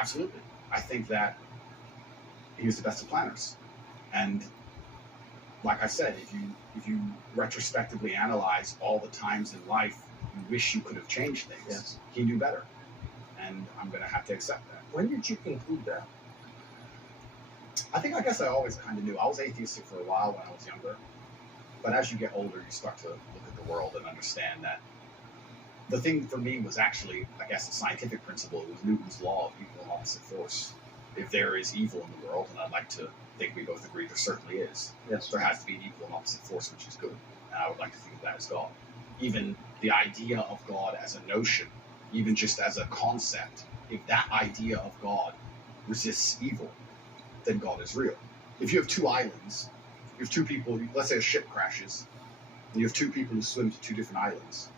Absolutely. I think that he was the best of planners. And like I said, if you retrospectively analyze all the times in life you wish you could have changed things, yes, he knew better. And I'm going to have to accept that. When did you conclude that? I guess I always kind of knew. I was atheistic for a while when I was younger. But as you get older, you start to look at the world and understand that the thing for me was actually, I guess, a scientific principle. It was Newton's law of equal and opposite force. If there is evil in the world, and I'd like to think we both agree there certainly is, yes, there has to be an equal and opposite force, which is good. And I would like to think of that as God. Even the idea of God as a notion, even just as a concept, if that idea of God resists evil, then God is real. If you have two islands, you have two people, let's say a ship crashes, and you have two people who swim to two different islands.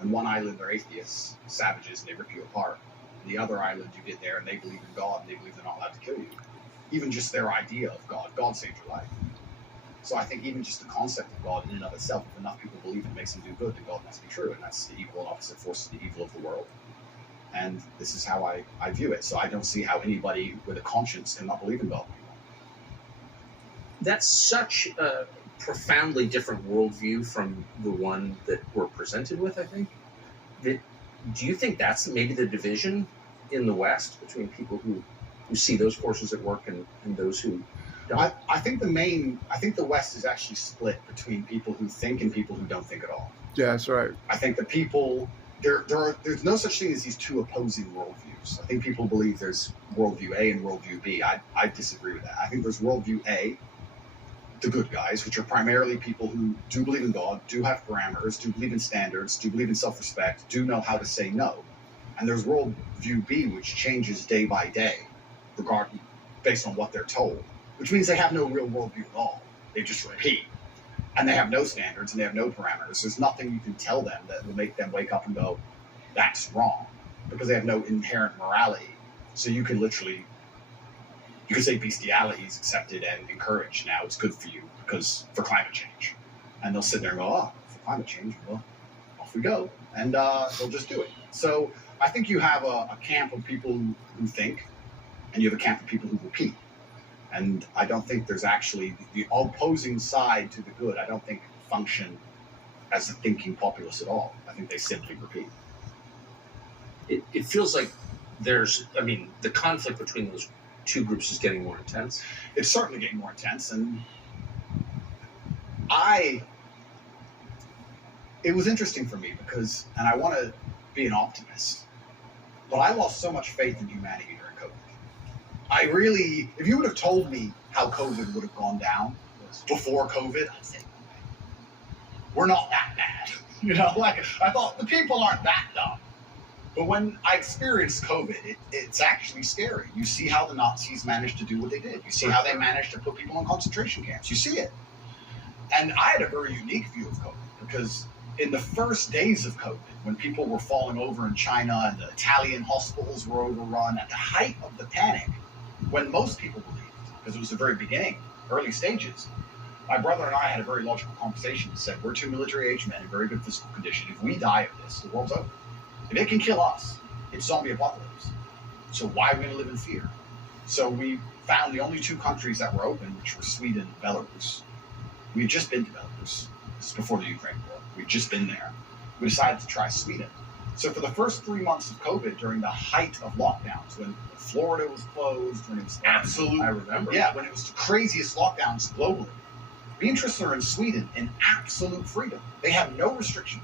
And one island are atheists, savages, and they rip you apart. And the other island you get there and they believe in God and they believe they're not allowed to kill you. Even just their idea of God saved your life. So I think even just the concept of God in and of itself, if enough people believe it makes them do good, then God must be true. And that's the equal and opposite force of the evil of the world. And this is how I view it. So I don't see how anybody with a conscience cannot believe in God. That's such a profoundly different worldview from the one that we're presented with, I think. Do you think that's maybe the division in the West between people who see those forces at work and those who don't? I think the West is actually split between people who think and people who don't think at all. Yeah, that's right. I think the people, there's no such thing as these two opposing worldviews. I think people believe there's worldview A and worldview B. I disagree with that. I think there's worldview A, the good guys, which are primarily people who do believe in God, do have parameters, do believe in standards, do believe in self-respect, do know how to say no. And there's worldview B, which changes day by day, based on what they're told, which means they have no real worldview at all. They just repeat. And they have no standards and they have no parameters. There's nothing you can tell them that will make them wake up and go, that's wrong, because they have no inherent morality. So you can say bestiality is accepted and encouraged now. It's good for you for climate change. And they'll sit there and go, oh, for climate change, well, off we go. And they'll just do it. So I think you have a camp of people who think, and you have a camp of people who repeat. And I don't think there's actually the opposing side to the good. I don't think function as a thinking populace at all. I think they simply repeat. It feels like the conflict between those two groups is getting more intense. It's certainly getting more intense, and it was interesting for me because, and I want to be an optimist, but I lost so much faith in humanity during COVID. If you would have told me how COVID would have gone down before COVID, I'd say, we're not that bad. I thought the people aren't that dumb. But when I experienced COVID, it's actually scary. You see how the Nazis managed to do what they did. You see how they managed to put people in concentration camps. You see it. And I had a very unique view of COVID because in the first days of COVID, when people were falling over in China and the Italian hospitals were overrun, at the height of the panic, when most people believed, because it was the very beginning, early stages, my brother and I had a very logical conversation and said, we're two military-aged men in very good physical condition. If we die of this, the world's over. If it can kill us, it's zombie apocalypse. So why are we going to live in fear? So we found the only two countries that were open, which were Sweden and Belarus. We had just been to Belarus. This is before the Ukraine war. We'd just been there. We decided to try Sweden. So for the first 3 months of COVID, during the height of lockdowns, when Florida was closed, when it was absolute, I remember. Yeah, when it was the craziest lockdowns globally, me and Tristan are in Sweden in absolute freedom. They have no restrictions.